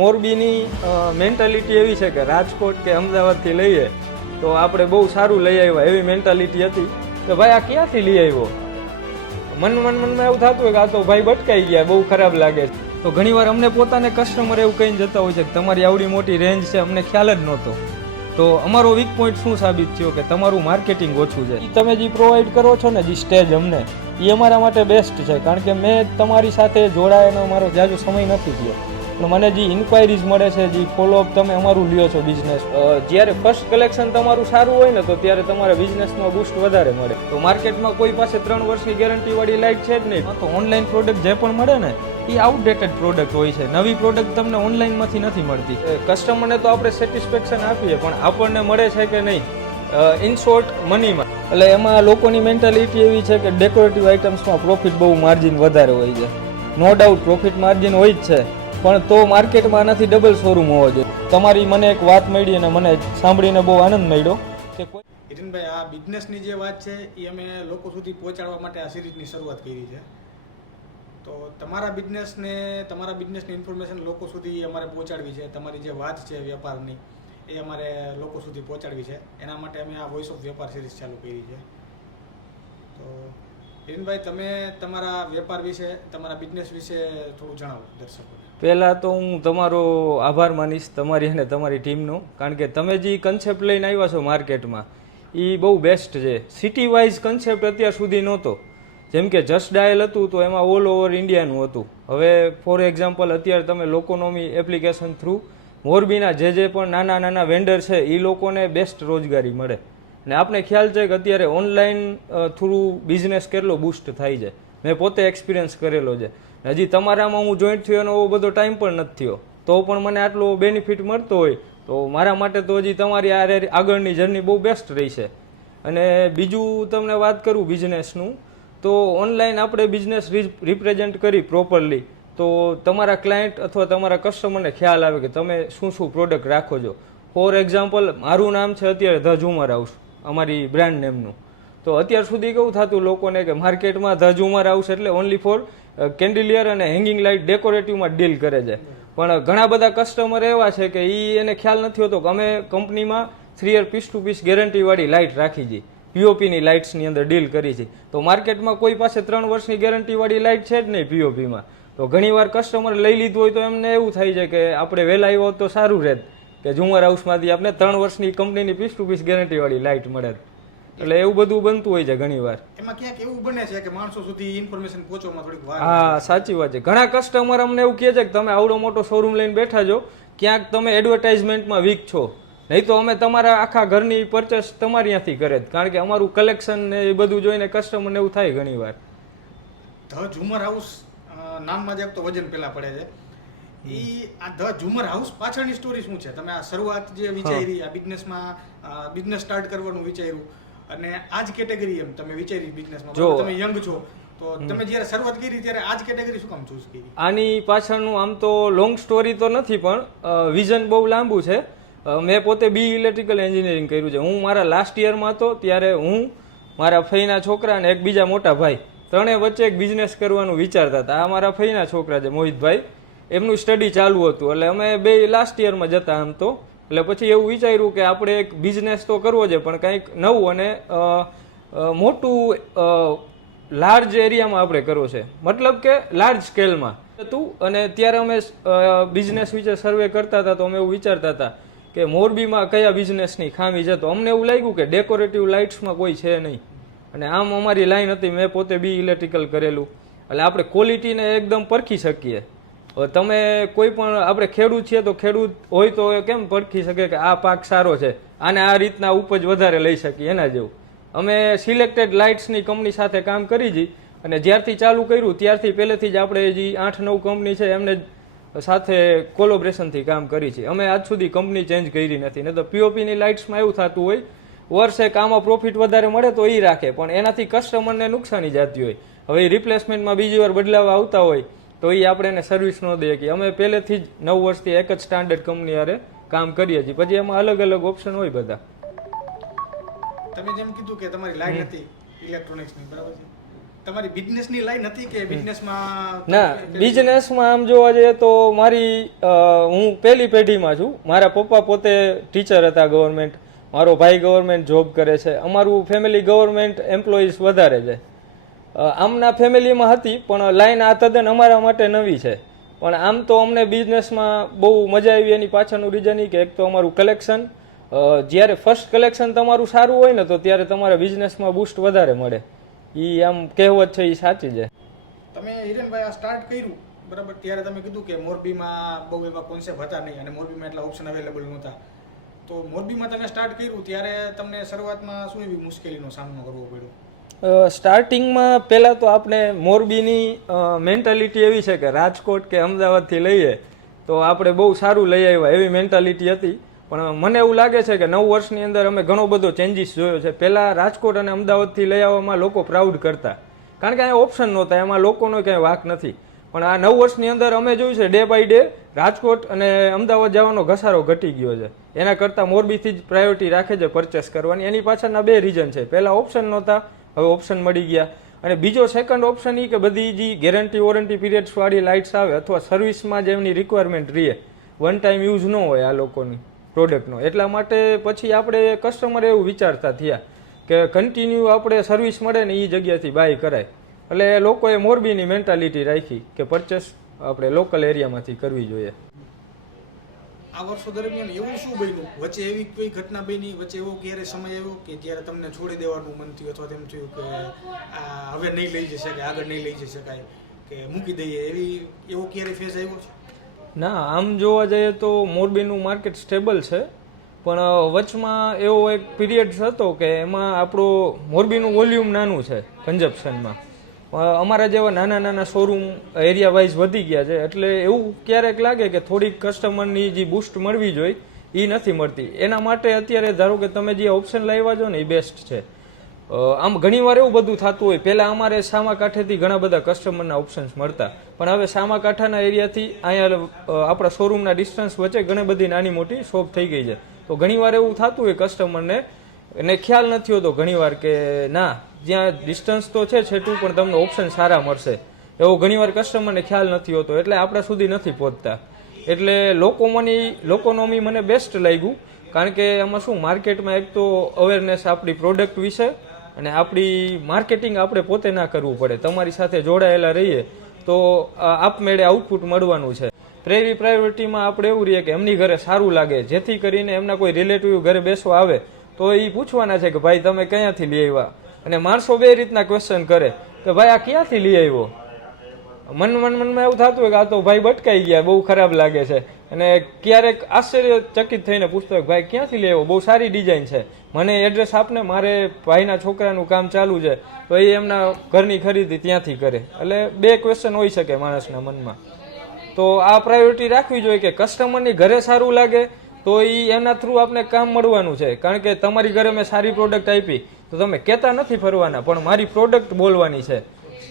મોરબીની મેન્ટાલિટી એવી છે કે રાજકોટ કે અમદાવાદથી લઈએ તો આપણે બહુ સારું લઈ આવ્યા એવી મેન્ટાલિટી હતી કે ભાઈ આ ક્યાંથી લઈ આવ્યો. મનમાં એવું થતું હોય કે આ તો ભાઈ ભટકાઈ ગયા, બહુ ખરાબ લાગે. તો ઘણીવાર અમને પોતાને કસ્ટમર એવું કહીને જતા હોય છે કે તમારી આવડી મોટી રેન્જ છે, અમને ખ્યાલ જ નહોતો. તો અમારો વીક પોઈન્ટ શું સાબિત થયો કે તમારું માર્કેટિંગ ઓછું છે. તમે જે પ્રોવાઈડ કરો છો ને જે સ્ટેજ અમને, એ અમારા માટે બેસ્ટ છે. કારણ કે મેં તમારી સાથે જોડાયેલો મારો જાજો સમય નથી થયો, પણ મને જે ઇન્ક્વાયરીઝ મળે છે, જે ફોલોઅપ તમે અમારું લ્યો છો બિઝનેસ, જ્યારે ફર્સ્ટ કલેક્શન તમારું સારું હોય ને તો ત્યારે તમારા બિઝનેસમાં બૂસ્ટ વધારે મળે. તો માર્કેટમાં કોઈ પાસે 3 વર્ષની ગેરંટીવાળી લાઇટ છે જ નહીં. તો ઓનલાઈન પ્રોડક્ટ જે પણ મળે ને એ આઉટડેટેડ પ્રોડક્ટ હોય છે. નવી પ્રોડક્ટ તમને ઓનલાઈનમાંથી નથી મળતી. કસ્ટમરને તો આપણે સેટિસ્ફેક્શન આપીએ, પણ આપણને મળે છે કે નહીં, ઇન શોર્ટ મનીમાં. એટલે એમાં લોકોની મેન્ટાલિટી એવી છે કે ડેકોરેટિવ આઇટમ્સમાં પ્રોફિટ બહુ માર્જિન વધારે હોય છે. નો ડાઉટ પ્રોફિટ માર્જિન હોય જ છે, પણ તો માર્કેટમાં નથી ડબલ શોરૂમ હોવો જોઈએ. તમારી મને એક વાત મળી અને મને સાંભળીને બહુ આનંદ મળ્યો કે હિરેનભાઈ, આ બિઝનેસની જે વાત છે એ અમે લોકો સુધી પહોંચાડવા માટે આ સિરીઝની શરૂઆત કરી છે. તો તમારા બિઝનેસની ઇન્ફોર્મેશન લોકો સુધી અમારે પહોંચાડવી છે. તમારી જે વાત છે વેપારની એ અમારે લોકો સુધી પહોંચાડવી છે. એના માટે અમે આ વોઇસ ઓફ વેપાર સિરીઝ ચાલુ કરી છે. તો હિરેનભાઈ, તમે તમારા વેપાર વિશે, તમારા બિઝનેસ વિશે થોડું જણાવો દર્શકોને. પહેલાં તો હું તમારો આભાર માનીશ, તમારી અને તમારી ટીમનો. કારણ કે તમે જે કન્સેપ્ટ લઈને આવ્યા છો માર્કેટમાં એ બહુ બેસ્ટ છે. સિટી વાઇઝ કન્સેપ્ટ અત્યાર સુધી નહોતો. જેમ કે જસ્ટ ડાયલ હતું તો એમાં ઓલ ઓવર ઇન્ડિયાનું હતું. હવે ફોર એક્ઝામ્પલ અત્યારે તમે લોકોનોમી એપ્લિકેશન થ્રુ મોરબીના જે પણ નાના વેન્ડર છે એ લોકોને બેસ્ટ રોજગારી મળે. અને આપણે ખ્યાલ છે કે અત્યારે ઓનલાઈન થ્રુ બિઝનેસ કેટલો બૂસ્ટ થાય છે. મેં પોતે એક્સપિરિયન્સ કરેલો છે. હજી તમારામાં હું જોઈન્ટ થયો એનો બધો ટાઈમ પણ નથી થયો, તો પણ મને આટલો બેનિફિટ મળતો હોય તો મારા માટે તો હજી તમારી આ આગળની જર્ની બહુ બેસ્ટ રહી છે. અને બીજું તમને વાત કરું બિઝનેસનું, તો ઓનલાઈન આપણે બિઝનેસ રિપ્રેઝેન્ટ કરી પ્રોપરલી તો તમારા ક્લાયન્ટ અથવા તમારા કસ્ટમરને ખ્યાલ આવે કે તમે શું પ્રોડક્ટ રાખો છો. ફોર એક્ઝામ્પલ, મારું નામ છે અત્યારે ધ ઝુમર હાઉસ, અમારી બ્રાન્ડ નેમનું. તો અત્યાર સુધી કેવું થતું લોકોને કે માર્કેટમાં ધ ઝુમર હાઉસ એટલે ઓનલી ફોર કેન્ડિલિયર અને હેંગિંગ લાઇટ ડેકોરેટિવમાં ડીલ કરે છે. પણ ઘણા બધા કસ્ટમર એવા છે કે એને ખ્યાલ નથી હોતો કે અમે કંપનીમાં 3 યર પીસ ટુ પીસ ગેરંટીવાળી લાઇટ રાખી છે, પીઓપીની લાઇટ્સની અંદર ડીલ કરી છે. તો માર્કેટમાં કોઈ પાસે 3 વર્ષની ગેરંટીવાળી લાઇટ છે જ નહીં પીઓપીમાં. તો ઘણીવાર કસ્ટમર લઈ લીધું હોય તો એમને એવું થાય છે કે આપણે વહેલા આવ્યો તો સારું રહેત કે ઝુમર હાઉસમાંથી આપણે 3 વર્ષની કંપનીની પીસ ટુ પીસ ગેરંટીવાળી લાઇટ મળે. એટલે એવું બધું બનતું હોય છે ઘણીવાર. એમાં ક્યાંક એવું બને છે કે માણસો સુધી ઇન્ફોર્મેશન પહોંચવામાં થોડીક વાર. હા, સાચી વાત છે. ઘણા કસ્ટમર અમને એવું કહે છે કે તમે આવડો મોટો શોરૂમ લઈને બેઠા છો, ક્યાંક તમે એડવર્ટાઇઝમેન્ટમાં વીક છો, નહીં તો અમે તમારા આખા ઘરની પરચેસ તમારી ત્યાંથી કરે. કારણ કે અમારું કલેક્શન ને એ બધું જોઈને કસ્ટમરને એવું થાય ઘણીવાર. ધ ઝુમર હાઉસ નામમાં જ એક તો વજન પેલા પડે છે. આ ધ ઝુમર હાઉસ પાછળની સ્ટોરી શું છે? તમે આ શરૂઆત જે વિચારી, આ બિઝનેસમાં બિઝનેસ સ્ટાર્ટ કરવાનું વિચાર્યું અને આ જ કેટેગરી એમ તમે વિચારી બિઝનેસમાં, તમે યંગ છો તો તમે જ્યારે શરૂઆત કરી ત્યારે આ જ કેટેગરી શું કામ ચૂઝ કરી? આની પાછળનું આમ તો લોંગ સ્ટોરી તો નથી, પણ વિઝન બહુ લાંબુ છે. મેં પોતે બી ઇલેક્ટ્રિકલ એન્જિનિયરિંગ કર્યું છે. હું મારા લાસ્ટ યરમાં હતો ત્યારે હું, મારા ફઈના છોકરા અને એક બીજા મોટા ભાઈ, ત્રણેય વચ્ચે એક બિઝનેસ કરવાનું વિચારતા હતા. આ મારા ફઈના છોકરા છે મોહિતભાઈ, એમનું સ્ટડી ચાલુ હતું એટલે અમે બે લાસ્ટ યરમાં જતા આમ તો. એટલે પછી એવું વિચાર્યું કે આપણે એક બિઝનેસ તો કરવો છે, પણ કંઈક નવું અને મોટું લાર્જ એરિયામાં આપણે કરવો છે, મતલબ કે લાર્જ સ્કેલમાં હતું. અને ત્યારે અમે બિઝનેસ વિશે સર્વે કરતા હતા તો અમે એવું વિચારતા હતા કે મોરબીમાં કયા બિઝનેસની ખામી છે. તો અમને એવું લાગ્યું કે ડેકોરેટિવ લાઇટ્સમાં કોઈ છે નહીં. અને આમ અમારી લાઈન હતી, મેં પોતે બી ઇલેક્ટ્રિકલ કરેલું, એટલે આપણે ક્વોલિટીને એકદમ પરખી શકીએ. તમે કોઈ પણ, આપણે ખેડૂત છીએ તો ખેડૂત હોય તો કેમ પરખી શકે કે આ પાક સારો છે, આને આ રીતના ઉપજ વધારે લઈ શકીએ, એના જેવું. અમે સિલેક્ટેડ લાઇટ્સની કંપની સાથે કામ કરી હતી અને જ્યારથી ચાલુ કર્યું ત્યારથી પહેલેથી જ આપણે જે 8-9 કંપની છે એમને સાથે કોલોબ્રેશનથી કામ કરી છે. અમે આજ સુધી કંપની ચેન્જ કરી નથી. નહીં તો પીઓપીની લાઇટ્સમાં એવું થતું હોય, વર્ષે આમાં પ્રોફિટ વધારે મળે તો એ રાખે, પણ એનાથી કસ્ટમરને નુકસાની જતી હોય. હવે એ રિપ્લેસમેન્ટમાં બીજી વાર બદલાવા આવતા હોય તો એ આપણે એને સર્વિસ ન દઈએ. કે અમે પહેલેથી જ 9 વર્ષથી એક જ સ્ટાન્ડર્ડ કંપની હારે કામ કરીએ છીએ. પછી એમાં અલગ અલગ ઓપ્શન હોય બધા. તમે જેમ કીધું કે તમારી લાઈન હતી ઇલેક્ટ્રોનિક્સની, બરાબર છે? તમારી બિઝનેસની લાઈન હતી કે બિઝનેસમાં ના, બિઝનેસમાં આમ જોવા જઈએ તો મારી હું પહેલી પેઢીમાં છું. મારા પપ્પા પોતે ટીચર હતા ગવર્મેન્ટ, મારો ભાઈ ગવર્મેન્ટ જોબ કરે છે, અમારું ફેમિલી ગવર્મેન્ટ એમ્પ્લોઈઝ વધારે છે. આમના ફેમિલીમાં હતી પણ લાઈન આ તદ્દન અમારા માટે નવી છે. પણ આમ તો અમને બિઝનેસમાં બહુ મજા આવી. એની પાછળનું રીઝન એ કે એક તો અમારું કલેક્શન, જ્યારે ફર્સ્ટ કલેક્શન તમારું સારું હોય ને તો ત્યારે તમારા બિઝનેસમાં બૂસ્ટ વધારે મળે. એ આમ કહેવત છે, એ સાચી છે. તમે હિરેનભાઈ આ સ્ટાર્ટ કર્યું બરાબર, ત્યારે તમે કીધું કે મોરબીમાં બહુ એવા કોન્સેપ્ટ હતા નહીં અને મોરબીમાં એટલા ઓપ્શન અવેલેબલ નહોતા. તો મોરબીમાં તમે સ્ટાર્ટ કર્યું ત્યારે તમને શરૂઆતમાં શું એવી મુશ્કેલીનો સામનો કરવો પડ્યો? સ્ટાર્ટિંગમાં પહેલાં તો આપણે મોરબીની મેન્ટાલિટી એવી છે કે રાજકોટ કે અમદાવાદથી લઈએ તો આપણે બહુ સારું લઈ આવ્યા એવી મેન્ટાલિટી હતી. પણ મને એવું લાગે છે કે 9 વર્ષની અંદર અમે ઘણો બધો ચેન્જીસ જોયો છે. પહેલાં રાજકોટ અને અમદાવાદથી લઈ આવવામાં લોકો પ્રાઉડ કરતા, કારણ કે અહીંયા ઓપ્શન નહોતા, એમાં લોકોનો કંઈ વાંક નથી. પણ આ 9 વર્ષની અંદર અમે જોયું છે ડે બાય ડે રાજકોટ અને અમદાવાદ જવાનો ઘસારો ઘટી ગયો છે. એના કરતાં મોરબીથી જ પ્રાયોરિટી રાખે છે પરચેસ કરવાની. એની પાછળના 2 રીઝન છે. પહેલાં ઓપ્શન નહોતા, હવે ઓપ્શન મળી ગયા. અને બીજો સેકન્ડ ઓપ્શન એ કે બધી જે ગેરંટી વોરંટી પીરિયડ્સવાળી લાઇટ્સ આવે અથવા સર્વિસમાં જે એમની રિક્વાયરમેન્ટ રહે, વન ટાઈમ યુઝ ન હોય આ લોકોની પ્રોડક્ટનો. એટલા માટે પછી આપણે કસ્ટમર એવું વિચારતા થયા કે કન્ટિન્યુ આપણે સર્વિસ મળે ને એ જગ્યાથી બાય કરાય. એટલે લોકોએ મોરબીની મેન્ટાલિટી રાખી કે પરચેસ આપણે લોકલ એરિયામાંથી કરવી જોઈએ. આ વર્ષો દરમિયાન એવું શું બન્યું? વચ્ચે એવી કોઈ ઘટના બની, વચ્ચે એવો ક્યારે સમય આવ્યો કે જ્યારે તમને છોડી દેવાનું મન થયું અથવા તેમ થયું કે આ હવે નહીં લઈ જઈ શકાય, આગળ નહીં લઈ જઈ શકાય કે મૂકી દઈએ, એવો ક્યારે ફેઝ આવ્યો છે? ના, આમ જોવા જઈએ તો મોરબીનું માર્કેટ સ્ટેબલ છે. પણ વચમાં એવો એક પીરિયડ હતો કે એમાં આપણો મોરબીનું વોલ્યુમ નાનું છે કન્ઝપ્શનમાં. અમારા જેવા નાના નાના શોરૂમ એરિયા વાઇઝ વધી ગયા છે, એટલે એવું ક્યારેક લાગે કે થોડીક કસ્ટમરની જે બૂસ્ટ મળવી જોઈએ એ નથી મળતી. એના માટે અત્યારે ધારો કે તમે જે ઓપ્શન લાવ્યા છો ને એ બેસ્ટ છે. આમ ઘણીવાર એવું બધું થતું હોય, પહેલાં અમારે સામાકાંઠેથી ઘણા બધા કસ્ટમરના ઓપ્શન્સ મળતા, પણ હવે સામાકાંઠાના એરિયાથી અહીંયા આપણા શોરૂમના ડિસ્ટન્સ વચ્ચે ઘણી બધી નાની મોટી શોપ થઈ ગઈ છે. તો ઘણીવાર એવું થતું હોય કસ્ટમરને એને ખ્યાલ નથી હોતો ઘણીવાર કે ના, જ્યાં ડિસ્ટન્સ તો છે છેટું પણ તમને ઓપ્શન સારા મળશે, એવો ઘણીવાર કસ્ટમરને ખ્યાલ નથી હોતો, એટલે આપણા સુધી નથી પહોંચતા. એટલે લોકોનોમી મને બેસ્ટ લાગ્યું, કારણ કે આમાં શું માર્કેટમાં એક તો અવેરનેસ આપણી પ્રોડક્ટ વિશે અને આપણી માર્કેટિંગ આપણે પોતે ના કરવું પડે. તમારી સાથે જોડાયેલા રહીએ તો આપમેળે આઉટપુટ મળવાનું છે. પ્રાયોરિટીમાં આપણે એવું રહીએ કે એમની ઘરે સારું લાગે, જેથી કરીને એમના કોઈ રિલેટિવ ઘરે બેસવા આવે તો એ પૂછવાના છે કે ભાઈ તમે ક્યાંથી લઈ આવ્યા. અને માણસો 2 રીતના ક્વેશ્ચન કરે કે ભાઈ આ ક્યાંથી લઈ આવ્યો. મનમાં એવું થતું હોય કે આ તો ભાઈ બટકાઈ ગયા, બહુ ખરાબ લાગે છે. અને ક્યારેક આશ્ચર્યચકિત થઈને પૂછતો હોય ભાઈ ક્યાંથી લઈ આવ્યો, બહુ સારી ડિઝાઇન છે, મને એડ્રેસ આપને, મારે ભાઈના છોકરાનું કામ ચાલુ છે. તો એ એમના ઘરની ખરીદી ત્યાંથી કરે. એટલે 2 ક્વેશ્ચન હોઈ શકે માણસના મનમાં. તો આ પ્રાયોરિટી રાખવી જોઈએ કે કસ્ટમરની ઘરે સારું લાગે તો એ એના થ્રુ આપણે કામ મળવાનું છે. કારણ કે તમારી ઘરે મેં સારી પ્રોડક્ટ આપી તો તમે કહેતા નથી ફરવાના, પણ મારી પ્રોડક્ટ બોલવાની છે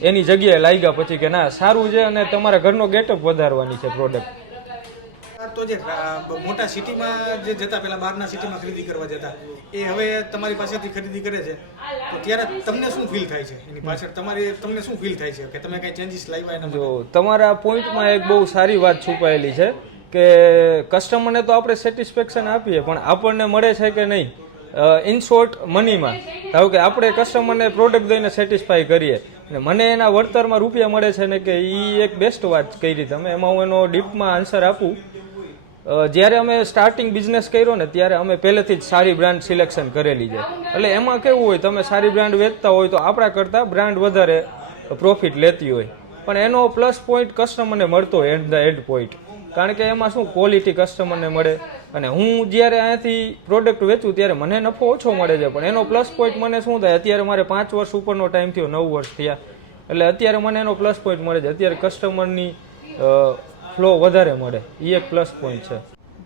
એની જગ્યાએ લાગ્યા પછી કે ના સારું છે, અને તમારા ઘરનો ગેટઅપ વધારવાની છે પ્રોડક્ટ. તો જે મોટા સિટીમાં જે જતા, પહેલા બહારના સિટીમાં ખરીદી કરવા જતા, એ હવે તમારી પાસેથી ખરીદી કરે છે, તો ત્યારે તમને શું ફીલ થાય છે એની પાછળ? તમને શું ફીલ થાય છે કે તમે કઈ ચેન્જીસ લાવ્યા એના? જો તમારા પોઈન્ટમાં એક બહુ સારી વાત છુપાયેલી છે કે કસ્ટમરને તો આપણે સેટિસ્ફેક્શન આપીએ, પણ આપણને મળે છે કે નહીં. ઇન શોર્ટ મનીમાં ધારો કે આપણે કસ્ટમરને પ્રોડક્ટ દઈને સેટિસ્ફાય કરીએ અને મને એના વળતરમાં રૂપિયા મળે છે ને, કે એ એક બેસ્ટ વાત કરી તમે. એમાં હું એનો ડીપમાં આન્સર આપું. જ્યારે અમે સ્ટાર્ટિંગ બિઝનેસ કર્યો ને ત્યારે અમે પહેલેથી જ સારી બ્રાન્ડ સિલેક્શન કરેલી છે. એટલે એમાં કેવું હોય, તમે સારી બ્રાન્ડ વેચતા હોય તો આપણા કરતાં બ્રાન્ડ વધારે પ્રોફિટ લેતી હોય, પણ એનો પ્લસ પોઈન્ટ કસ્ટમરને મળતો હોય એટ ધ એન્ડ પોઈન્ટ. કારણ કે એમાં શું ક્વોલિટી કસ્ટમરને મળે, અને હું જ્યારે અહીંયાથી પ્રોડક્ટ વેચું ત્યારે મને નફો ઓછો મળે છે, પણ એનો પ્લસ પોઈન્ટ મને શું થાય, અત્યારે મારે 5 વર્ષ ઉપરનો ટાઈમ થયો, 9 વર્ષ થયા, એટલે અત્યારે મને એનો પ્લસ પોઈન્ટ મળે છે. અત્યારે કસ્ટમરની ફ્લો વધારે મળે, એ એક પ્લસ પોઈન્ટ છે.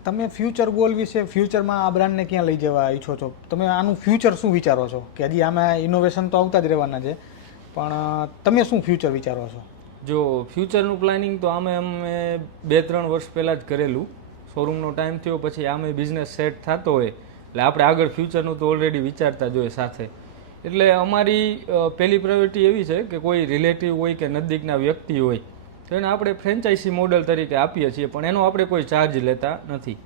તમે ફ્યુચર ગોલ વિશે, ફ્યુચરમાં આ બ્રાન્ડને ક્યાં લઈ જવા ઈચ્છો છો? તમે આનું ફ્યુચર શું વિચારો છો? કે હજી આમાં ઇનોવેશન તો આવતા જ રહેવાના છે, પણ તમે શું ફ્યુચર વિચારો છો? જો ફ્યુચરનું પ્લાનિંગ તો અમે 2-3 વર્ષ પહેલાં જ કરેલું. શોરૂમનો ટાઈમ થયો પછી આમે બિઝનેસ સેટ થતો હોય એટલે આપણે આગળ ફ્યુચરનું તો ઓલરેડી વિચારતા જોઈએ સાથે. એટલે અમારી પહેલી પ્રાયોરિટી એવી છે કે કોઈ રિલેટિવ હોય કે નજીકના વ્યક્તિ હોય તો એને આપણે ફ્રેન્ચાઇઝી મોડલ તરીકે આપીએ છીએ, પણ એનો આપણે કોઈ ચાર્જ લેતા નથી.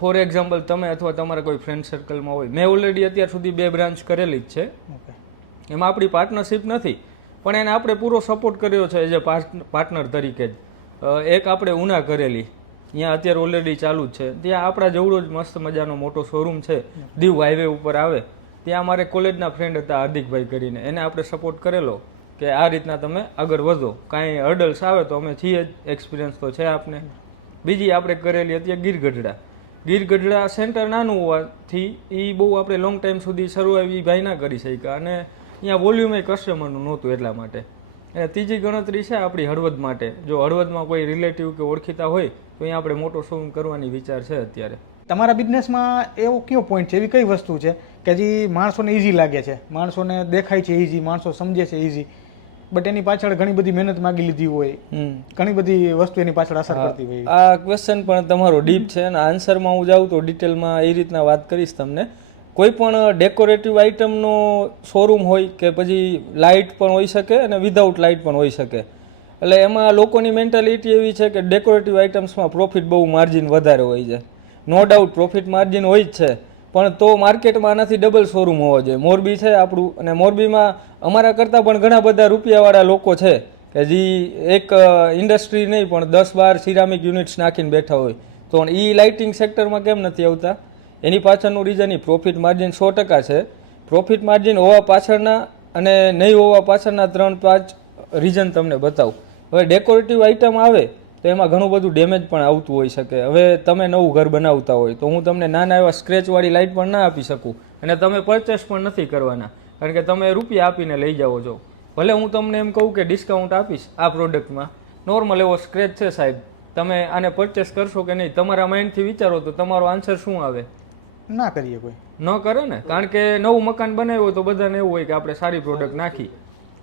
ફોર એક્ઝામ્પલ, તમે અથવા તમારા કોઈ ફ્રેન્ડ સર્કલમાં હોય, મેં ઓલરેડી અત્યાર સુધી 2 બ્રાન્ચ કરેલી જ છે, એમાં આપણી પાર્ટનરશિપ નથી, પણ એને આપણે પૂરો સપોર્ટ કર્યો છે એઝ એ પાર્ટનર તરીકે જ. એક આપણે ઉના કરેલી, ત્યાં અત્યારે ઓલરેડી ચાલુ જ છે, ત્યાં આપણા જેવડો જ મસ્ત મજાનો મોટો શોરૂમ છે, દીવ હાઈવે ઉપર આવે, ત્યાં મારે કોલેજના ફ્રેન્ડ હતા હાર્દિકભાઈ કરીને, એને આપણે સપોર્ટ કરેલો કે આ રીતના તમે આગળ વધો, કાંઈ હર્ડલ્સ આવે તો અમે છીએ જ, એક્સપિરિયન્સ તો છે આપને. બીજી આપણે કરેલી અત્યારે ગીરગઢડા સેન્ટર નાનું હોવાથી એ બહુ આપણે લોંગ ટાઈમ સુધી શરૂઆત એ ભાઈ ના કરી શક્યા, અને અહીંયા વોલ્યુમ એ કસ્ટમરનું નહોતું એટલા માટે. અને ત્રીજી ગણતરી છે આપણી હળવદ માટે, જો હળવદમાં કોઈ રિલેટિવ કે ઓળખીતા હોય તો અહીંયા આપણે મોટો શોરૂમ કરવાની વિચાર છે અત્યારે. તમારા બિઝનેસમાં એવો કયો પોઈન્ટ છે, એવી કઈ વસ્તુ છે કે જે માણસોને ઇઝી લાગે છે, માણસોને દેખાય છે ઇઝી, માણસો સમજે છે ઇઝી, બટ એની પાછળ ઘણી બધી મહેનત માગી લીધી હોય, ઘણી બધી વસ્તુ એની પાછળ અસર કરતી હોય? આ ક્વેશ્ચન પણ તમારો ડીપ છે અને આન્સરમાં હું જાઉં તો ડિટેલમાં એ રીતના વાત કરીશ તમને. કોઈ પણ ડેકોરેટિવ આઇટમનો શોરૂમ હોય કે પછી લાઇટ પણ હોઈ શકે અને વિધાઉટ લાઇટ પણ હોઈ શકે, એટલે એમાં લોકોની મેન્ટાલિટી એવી છે કે ડેકોરેટિવ આઇટમ્સમાં પ્રોફિટ બહુ માર્જિન વધારે હોય છે. નો ડાઉટ પ્રોફિટ માર્જિન હોય જ છે, પણ તો માર્કેટમાં આનાથી ડબલ શોરૂમ હોવો જોઈએ. મોરબી છે આપણું, અને મોરબીમાં અમારા કરતાં પણ ઘણા બધા રૂપિયાવાળા લોકો છે કે જે એક ઇન્ડસ્ટ્રી નહીં પણ 10-12 સિરામિક યુનિટ્સ નાખીને બેઠા હોય, તો એ લાઇટિંગ સેક્ટરમાં કેમ નથી આવતા? એની પાછળનું રીઝન એ પ્રોફિટ માર્જિન 100% છે. પ્રોફિટ માર્જિન હોવા પાછળના અને નહીં હોવા પાછળના 3-5 રીઝન તમને બતાવું. હવે ડેકોરેટિવ આઇટમ આવે તો એમાં ઘણું બધું ડેમેજ પણ આવતું હોઈ શકે. હવે તમે નવું ઘર બનાવતા હોય તો હું તમને નાના એવા સ્ક્રેચવાળી લાઇટ પણ ના આપી શકું, અને તમે પરચેસ પણ નથી કરવાના, કારણ કે તમે રૂપિયા આપીને લઈ જાઓ છો. ભલે હું તમને એમ કહું કે ડિસ્કાઉન્ટ આપીશ આ પ્રોડક્ટમાં, નોર્મલ એવો સ્ક્રેચ છે સાહેબ, તમે આને પરચેસ કરશો કે નહીં? તમારા માઇન્ડથી વિચારો તો તમારો આન્સર શું આવે? ના કરીએ, કોઈ ન કરે ને, કારણ કે નવું મકાન બનાવ્યું તો બધાને એવું હોય કે આપણે સારી પ્રોડક્ટ નાખી.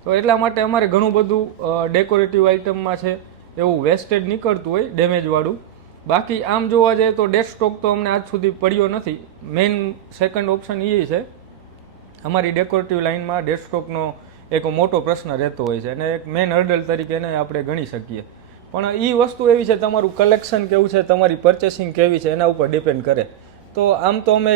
તો એટલા માટે અમારે ઘણું બધું ડેકોરેટિવ આઇટમમાં છે એવું વેસ્ટેજ નીકળતું હોય, ડેમેજવાળું. બાકી આમ જોવા જઈએ તો ડેડ સ્ટોક તો અમને આજ સુધી પડ્યો નથી. મેઇન સેકન્ડ ઓપ્શન એ છે, અમારી ડેકોરેટિવ લાઇનમાં ડેડ સ્ટોકનો એક મોટો પ્રશ્ન રહેતો હોય છે, અને એક મેઇન હર્ડલ તરીકે એને આપણે ગણી શકીએ. પણ એ વસ્તુ એવી છે, તમારું કલેક્શન કેવું છે, તમારી પરચેસિંગ કેવી છે, એના ઉપર ડિપેન્ડ કરે. તો આમ તો અમે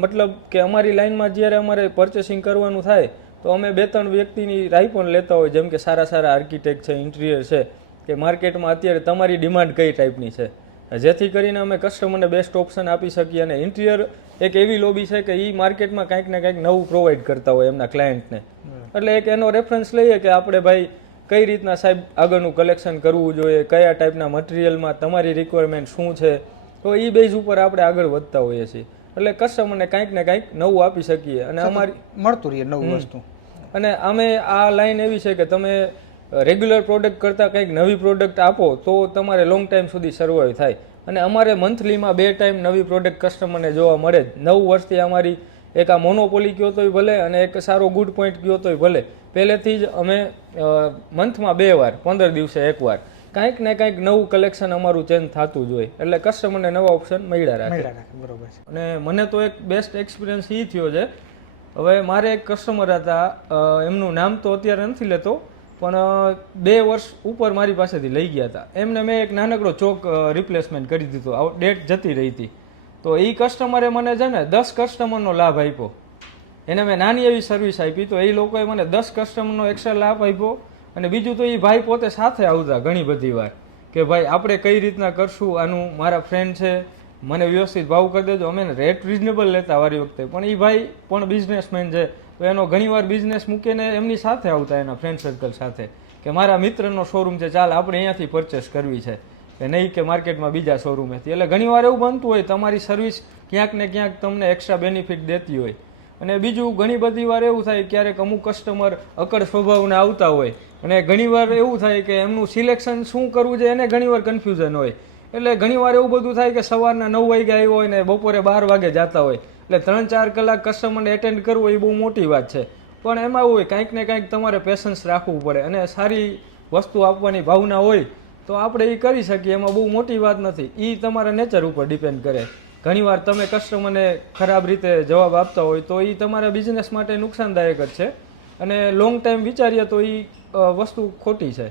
મતલબ કે અમારી લાઇનમાં જ્યારે અમારે પરચેસિંગ કરવાનું થાય તો અમે 2-3 વ્યક્તિની રાય પણ લેતા હોય, જેમ કે સારા આર્કિટેક્ટ છે, ઇન્ટિરિયર છે, કે માર્કેટમાં અત્યારે તમારી ડિમાન્ડ કઈ ટાઈપની છે, જેથી કરીને અમે કસ્ટમરને બેસ્ટ ઓપ્શન આપી શકીએ. અને ઇન્ટિરિયર એક એવી લોબી છે કે એ માર્કેટમાં કંઈક ને કંઈક નવું પ્રોવાઈડ કરતા હોય એમના ક્લાયન્ટને, એટલે એક એનો રેફરન્સ લઈએ કે આપણે ભાઈ કઈ રીતના સાહેબ આગળનું કલેક્શન કરવું જોઈએ, કયા ટાઈપના મટીરિયલમાં તમારી રિક્વાયરમેન્ટ શું છે, તો એ બેઝ ઉપર આપણે આગળ વધતા હોઈએ છીએ. એટલે કસ્ટમરને કંઈક ને કંઈક નવું આપી શકીએ અને અમારી મળતું રહીએ નવું વસ્તુ. અને અમે આ લાઈન એવી છે કે તમે રેગ્યુલર પ્રોડક્ટ કરતાં કંઈક નવી પ્રોડક્ટ આપો તો તમારે લોંગ ટાઈમ સુધી સર્વાઈવ થાય. અને અમારે મંથલીમાં 2 ટાઈમ નવી પ્રોડક્ટ કસ્ટમરને જોવા મળે જ. 9 વર્ષથી અમારી એક આ મોનોપોલી કયો તોય ભલે, અને એક સારો ગુડ પોઈન્ટ કયો તોય ભલે, પહેલેથી જ અમે મંથમાં 2 વાર, 15 દિવસે 1 વાર કાંઈક ને કાંઈક નવું કલેક્શન અમારું ચેન્જ થતું જ હોય, એટલે કસ્ટમરને નવા ઓપ્શન મળ્યા રાખે. બરોબર છે. અને મને તો એક બેસ્ટ એક્સપિરિયન્સ એ થયો છે. હવે મારે એક કસ્ટમર હતા, એમનું નામ તો અત્યારે નથી લેતો, પણ 2 વર્ષ ઉપર મારી પાસેથી લઈ ગયા હતા. એમને મેં એક નાનકડો ચોક રિપ્લેસમેન્ટ કરી દીધો, ડેટ જતી રહી હતી. તો એ કસ્ટમરે મને છે ને 10 કસ્ટમરનો લાભ આપ્યો. એને મેં નાની એવી સર્વિસ આપી, તો એ લોકોએ મને 10 કસ્ટમરનો એક્સ્ટ્રા લાભ આપ્યો. અને બીજું તો એ ભાઈ પોતે સાથે આવતા ઘણી બધી વાર કે ભાઈ આપણે કઈ રીતના કરશું, આનું મારા ફ્રેન્ડ છે, મને વ્યવસ્થિત ભાવ કરી દેજો. અમે રેટ રિઝનેબલ લેતા વારી વખતે, પણ એ ભાઈ પણ બિઝનેસમેન છે, તો એનો ઘણીવાર બિઝનેસ મૂકીને એમની સાથે આવતા એના ફ્રેન્ડ સર્કલ સાથે કે મારા મિત્રનો શોરૂમ છે, ચાલ આપણે અહીંયાથી પરચેસ કરવી છે, કે નહીં કે માર્કેટમાં બીજા શોરૂમેથી. એટલે ઘણીવાર એવું બનતું હોય તમારી સર્વિસ ક્યાંક ને ક્યાંક તમને એક્સ્ટ્રા બેનિફિટ દેતી હોય. અને બીજું ઘણી બધી વાર એવું થાય, ક્યારેક અમુક કસ્ટમર અકડ સ્વભાવના આવતા હોય, અને ઘણીવાર એવું થાય કે એમનું સિલેક્શન શું કરવું છે એને ઘણીવાર કન્ફ્યુઝન હોય. એટલે ઘણીવાર એવું બધું થાય કે સવારના 9 વાગે આવ્યો હોય ને બપોરે 12 વાગે જતા હોય, એટલે 3-4 કલાક કસ્ટમરને એટેન્ડ કરવો એ બહુ મોટી વાત છે. પણ એમાં એવું હોય કાંઈક ને કાંઈક તમારે પેશન્સ રાખવું પડે, અને સારી વસ્તુ આપવાની ભાવના હોય તો આપણે એ કરી શકીએ, એમાં બહુ મોટી વાત નથી. એ તમારા નેચર ઉપર ડિપેન્ડ કરે ઘણીવાર તમે કસ્ટમરને ખરાબ રીતે જવાબ આપતા હોય તો એ તમારા બિઝનેસ માટે નુકસાનદાયક જ છે અને લોંગ ટાઈમ વિચારીએ તો એ વસ્તુ ખોટી છે.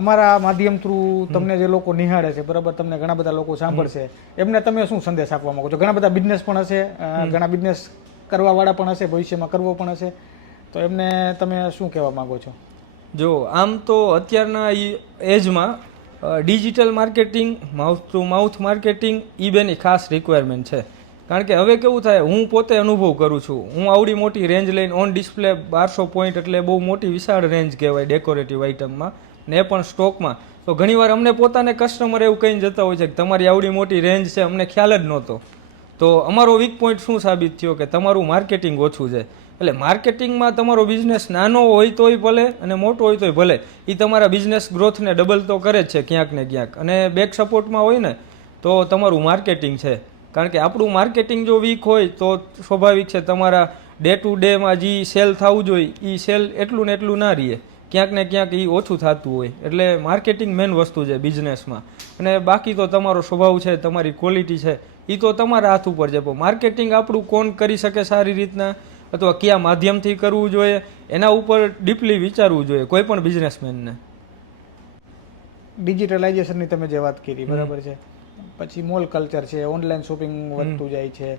અમારા માધ્યમ થ્રુ તમને જે લોકો નિહાળે છે, બરાબર, તમને ઘણા બધા લોકો સાંભળશે, એમને તમે શું સંદેશ આપવા માંગો છો? ઘણા બધા બિઝનેસ પણ હશે, ઘણા બિઝનેસ કરવાવાળા પણ હશે, ભવિષ્યમાં કરવો પણ હશે, તો એમને તમે શું કહેવા માંગો છો? જો આમ તો અત્યારના એજમાં digital marketing, mouth to mouth marketing એ બેની ખાસ રિક્વાયરમેન્ટ છે. કારણ કે હવે કેવું થાય, હું પોતે અનુભવ કરું છું, હું આવડી મોટી રેન્જ લઈને ઓન ડિસ્પ્લે 1200 પોઈન્ટ એટલે બહુ મોટી વિશાળ રેન્જ કહેવાય ડેકોરેટિવ આઇટમમાં, ને એ પણ સ્ટોકમાં. તો ઘણીવાર અમને પોતાને કસ્ટમર એવું કહીને જતા હોય છે કે તમારી આવડી મોટી રેન્જ છે, અમને ખ્યાલ જ નહોતો. તો અમારો વીક પોઈન્ટ શું સાબિત થયો કે તમારું માર્કેટિંગ ઓછું છે. એટલે માર્કેટિંગમાં તમારો બિઝનેસ નાનો હોય તોય ભલે અને મોટો હોય તોય ભલે, એ તમારા બિઝનેસ ગ્રોથને ડબલ તો કરે જ છે ક્યાંક ને ક્યાંક. અને બેક સપોર્ટમાં હોય ને તો તમારું માર્કેટિંગ છે. કારણ કે આપણું માર્કેટિંગ જો વીક હોય તો સ્વાભાવિક છે તમારા ડે ટુ ડેમાં જે સેલ થવું જોઈએ એ સેલ એટલું ને એટલું ના રહીએ, ક્યાંક ને ક્યાંક એ ઓછું થતું હોય. એટલે માર્કેટિંગ મેઇન વસ્તુ છે બિઝનેસમાં. અને બાકી તો તમારો સ્વભાવ છે, તમારી ક્વોલિટી છે, એ તો તમારા હાથ ઉપર છે. પણ માર્કેટિંગ આપણું કોણ કરી શકે સારી રીતના અથવા કયા માધ્યમથી કરવું જોઈએ એના ઉપર ડીપલી વિચારવું જોઈએ કોઈ પણ બિઝનેસમેનને. ડિજિટલાઇઝેશનની તમે જે વાત કરી, બરાબર છે, પછી મોલ કલ્ચર છે, ઓનલાઈન શોપિંગ વધતું જાય છે,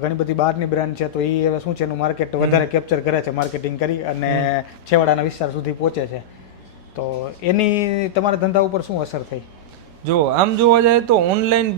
ઘણી બધી બહારની બ્રાન્ડ છે, તો એ હવે શું છે એનું માર્કેટ વધારે કેપ્ચર કરે છે માર્કેટિંગ કરી અને છેવાડાના વિસ્તાર સુધી પહોંચે છે. તો એની તમારા ધંધા ઉપર શું અસર થઈ? જો આમ જોવા જાય તો ઓનલાઈન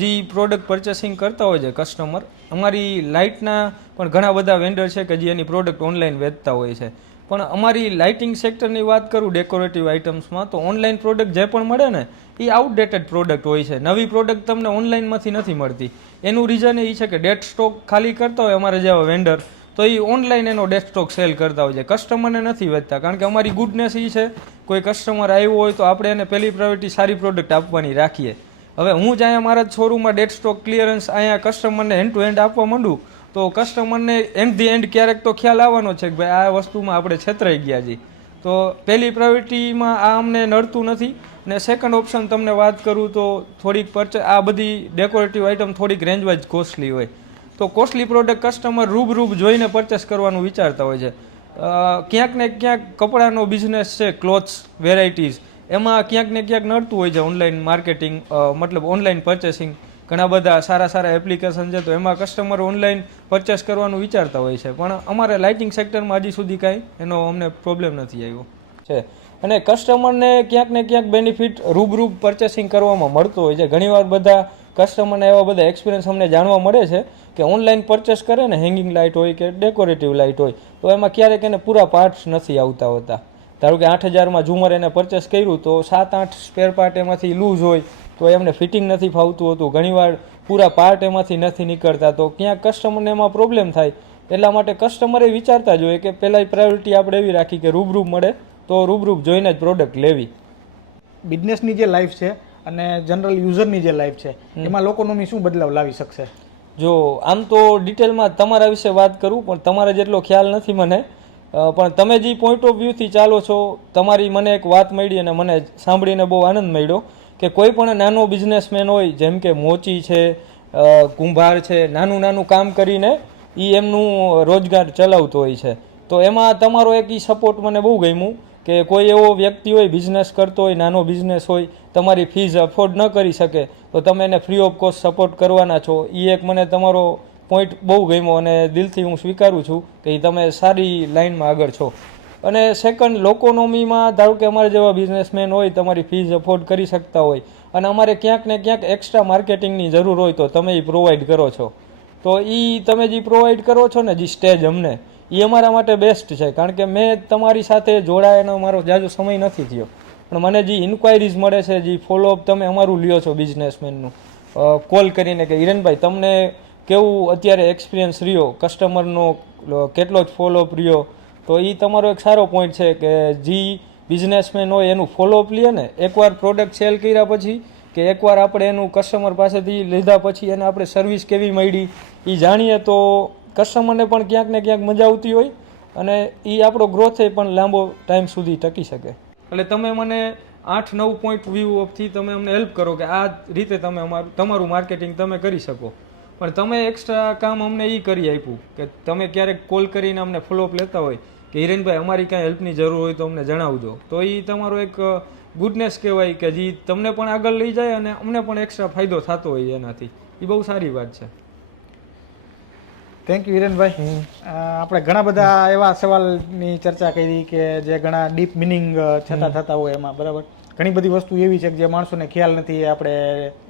જે પ્રોડક્ટ પરચેસિંગ કરતા હોય છે કસ્ટમર, અમારી લાઇટના પણ ઘણા બધા વેન્ડર છે કે જે એની પ્રોડક્ટ ઓનલાઈન વેચતા હોય છે. પણ અમારી લાઇટિંગ સેક્ટરની વાત કરું ડેકોરેટિવ આઇટમ્સમાં, તો ઓનલાઈન પ્રોડક્ટ જે પણ મળે ને એ આઉટડેટેડ પ્રોડક્ટ હોય છે. નવી પ્રોડક્ટ તમને ઓનલાઈનમાંથી નથી મળતી. એનું રીઝન એ છે કે ડેટ સ્ટોક ખાલી કરતા હોય અમારા જેવા વેન્ડર, તો એ ઓનલાઈન એનો ડેટ સ્ટોક સેલ કરતા હોય છે, કસ્ટમરને નથી વેચતા. કારણ કે અમારી ગુડનેસ એ છે, કોઈ કસ્ટમર આવ્યો હોય તો આપણે એને પહેલી પ્રાયોરિટી સારી પ્રોડક્ટ આપવાની રાખીએ. હવે હું જ અહીંયા મારા શોરૂમમાં ડેટ સ્ટોક ક્લિયરન્સ અહીંયા કસ્ટમરને હેન્ડ ટુ હેન્ડ આપવા માંડું તો કસ્ટમરને એન્ડ ધી એન્ડ ક્યારેક તો ખ્યાલ આવવાનો છે કે ભાઈ આ વસ્તુમાં આપણે છેતરાઈ ગયા છીએ. તો પહેલી પ્રાયોરિટીમાં આ અમને નડતું નથી. ને સેકન્ડ ઓપ્શન તમને વાત કરું તો થોડીક આ બધી ડેકોરેટિવ આઇટમ થોડીક રેન્જ વાઇઝ કોસ્ટલી હોય, તો કોસ્ટલી પ્રોડક્ટ કસ્ટમર રૂબરૂબ જોઈને પરચેસ કરવાનું વિચારતા હોય છે. ક્યાંક ને ક્યાંક કપડાનો બિઝનેસ છે, ક્લોથ્સ વેરાયટીઝ, એમાં ક્યાંક ને ક્યાંક નડતું હોય છે ઓનલાઈન માર્કેટિંગ, મતલબ ઓનલાઈન પરચેસિંગ. ઘણા બધા સારા સારા એપ્લિકેશન છે તો એમાં કસ્ટમર ઓનલાઈન પરચેસ કરવાનું વિચારતા હોય છે. પણ અમારે લાઇટિંગ સેક્ટરમાં હજી સુધી કાંઈ એનો અમને પ્રોબ્લેમ નથી આવ્યો છે. અને કસ્ટમરને ક્યાંક ને ક્યાંક બેનિફિટ રૂબરૂ પરચેસિંગ કરવામાં મળતો હોય છે. ઘણીવાર બધા કસ્ટમરને એવા બધા એક્સપિરિયન્સ અમને જાણવા મળે છે કે ઓનલાઈન પરચેસ કરે ને હેંગિંગ લાઇટ હોય કે ડેકોરેટિવ લાઇટ હોય તો એમાં ક્યારેક એને પૂરા પાર્ટ્સ નથી આવતા હોતા. ધારો કે 8000માં ઝુમર એને પરચેસ કર્યું તો 7-8 સ્પેર પાર્ટ એમાંથી લૂઝ હોય તો એમને ફિટિંગ નથી ફાવતું હતું, ઘણીવાર પૂરા પાર્ટ એમાંથી નથી નીકળતા, તો ક્યાંક કસ્ટમરને એમાં પ્રોબ્લેમ થાય. એટલા માટે કસ્ટમરે વિચારતા જ હોય કે પહેલાં પ્રાયોરિટી આપણે એવી રાખી કે રૂબરૂ મળે તો રૂબરૂ જોઈને જ પ્રોડક્ટ લેવી. બિઝનેસની જે લાઈફ છે અને જનરલ યુઝરની જે લાઈફ છે એમાં લોકોનો શું બદલાવ લાવી શકશે? જો આમ તો ડિટેલમાં તમારા વિશે વાત કરું પણ તમારા જેટલો ખ્યાલ નથી મને, પણ તમે જે પોઈન્ટ ઓફ વ્યૂથી ચાલો છો, તમારી મને એક વાત મળી અને મને સાંભળીને બહુ આનંદ મળ્યો કે કોઈ પણ નાનો બિઝનેસમેન હોય, જેમ કે મોચી છે, કુંભાર છે, નાનું નાનું કામ કરીને એ એમનું રોજગાર ચલાવતો હોય છે. તો એમાં તમારો એક એ સપોર્ટ મને બહુ ગમ્યું કે કોઈ એવો વ્યક્તિ હોય બિઝનેસ કરતો હોય, નાનો બિઝનેસ હોય, તમારી ફીઝ અફોર્ડ ન કરી શકે તો તમે એને ફ્રી ઓફ કોસ્ટ સપોર્ટ કરવાના છો. એ એક મને તમારો પોઈન્ટ બહુ ગમ્યો અને દિલથી હું સ્વીકારું છું કે તમે સારી લાઇનમાં આગળ છો. અને સેકન્ડ, લોકોનોમીમાં ધારો કે અમારા જેવા બિઝનેસમેન હોય, તમારી ફીઝ અફોર્ડ કરી શકતા હોય અને અમારે ક્યાંક ને ક્યાંક એક્સ્ટ્રા માર્કેટિંગની જરૂર હોય તો તમે એ પ્રોવાઈડ કરો છો. તો એ તમે જે પ્રોવાઈડ કરો છો ને જે સ્ટેજ અમને, એ અમારા માટે બેસ્ટ છે. કારણ કે મેં તમારી સાથે જોડાયાનો મારો જાજો સમય નથી થયો, પણ મને જે ઇન્ક્વાયરીઝ મળે છે, જે ફોલોઅપ તમે અમારું લ્યો છો બિઝનેસમેનનું, કોલ કરીને કે હિરેનભાઈ તમને કેવું અત્યારે એક્સપિરિયન્સ રહ્યો, કસ્ટમરનો કેટલો જ ફોલોઅપ રહ્યો, તો એ તમારો એક સારો પોઈન્ટ છે કે જે બિઝનેસમેન હોય એનું ફોલોઅપ લે ને, એકવાર પ્રોડક્ટ સેલ કર્યા પછી કે એકવાર આપણે એનું કસ્ટમર પાસેથી લીધા પછી એને આપણે સર્વિસ કેવી મળી એ જાણીએ તો કસ્ટમરને પણ ક્યાંક ને ક્યાંક મજા આવતી હોય અને એ આપણો ગ્રોથ પણ લાંબો ટાઈમ સુધી ટકી શકે. એટલે તમે મને 8-9 પોઈન્ટ વ્યૂ ઓફથી તમે અમને હેલ્પ કરો કે આ રીતે તમે તમારું માર્કેટિંગ તમે કરી શકો. પણ તમે એક્સ્ટ્રા કામ અમને એ કરી આપ્યું કે તમે ક્યારેક કોલ કરીને અમને ફોલોઅપ લેતા હોય કે હિરેનભાઈ અમારી કાંઈ હેલ્પની જરૂર હોય તો અમને જણાવજો, તો એ તમારો એક ગુડનેસ કહેવાય કે જે તમને પણ આગળ લઈ જાય અને અમને પણ એક્સ્ટ્રા ફાયદો થતો હોય એનાથી. એ બહુ સારી વાત છે. થેન્ક યુ હિરેનભાઈ. આપણે ઘણા બધા એવા સવાલની ચર્ચા કરી કે જે ઘણા ડીપ મિનિંગ થતા હોય એમાં, બરાબર. ઘણી બધી વસ્તુ એવી છે કે જે માણસોને ખ્યાલ નથી, આપણે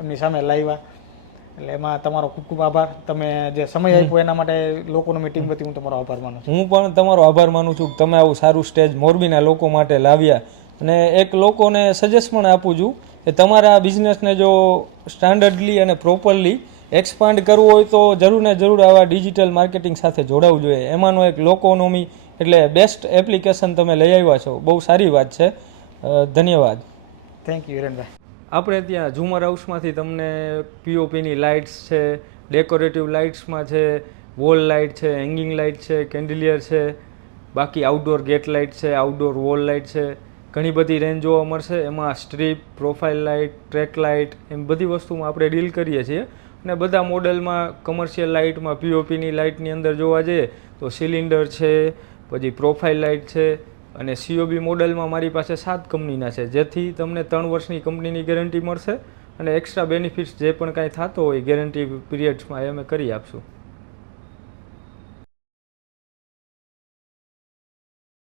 એમની સામે લાવ્યા. એટલે એમાં તમારો ખૂબ ખૂબ આભાર. તમે જે સમય આપ્યો એના માટે લોકોનો મીટિંગ વતી હું તમારો આભાર માનું છું. હું પણ તમારો આભાર માનું છું કે તમે આવું સારું સ્ટેજ મોરબીના લોકો માટે લાવ્યા. અને એક લોકોને સજેસ્ટ પણ આપું છું કે તમારા બિઝનેસને જો સ્ટાન્ડર્ડલી અને પ્રોપરલી એક્સપાન્ડ કરવું હોય તો જરૂર ને જરૂર આવા ડિજિટલ માર્કેટિંગ સાથે જોડાવવું જોઈએ. એમાંનો એક લોકોનોમી એટલે બેસ્ટ એપ્લિકેશન તમે લઈ આવ્યા છો, બહુ સારી વાત છે. ધન્યવાદ. થેન્ક યુ હિરેનભાઈ. આપણે ત્યાં ઝુમર હાઉસમાંથી તમને પીઓપીની લાઇટ્સ છે, ડેકોરેટિવ લાઇટ્સમાં છે, વોલ લાઇટ છે, હેંગિંગ લાઇટ છે, કેન્ડિલિયર છે, બાકી આઉટડોર ગેટ લાઇટ છે, આઉટડોર વોલ લાઇટ છે, ઘણી બધી રેન્જ જોવા મળશે. એમાં strip, profile light, track light એમ બધી વસ્તુમાં આપણે ડીલ કરીએ છીએ. અને બધા મોડેલમાં કમર્શિયલ લાઇટમાં પીઓપીની લાઇટની અંદર જોવા જઈએ તો સિલિન્ડર છે, પછી પ્રોફાઇલ લાઇટ છે, અને સીઓબી મોડેલમાં મારી પાસે 7 કંપનીના છે, જેથી તમને 3 વર્ષની કંપનીની ગેરંટી મળશે અને એક્સ્ટ્રા બેનિફિટ્સ જે પણ કાંઈ થતો હોય ગેરંટી પીરિયડ્સમાં એ અમે કરી આપશું.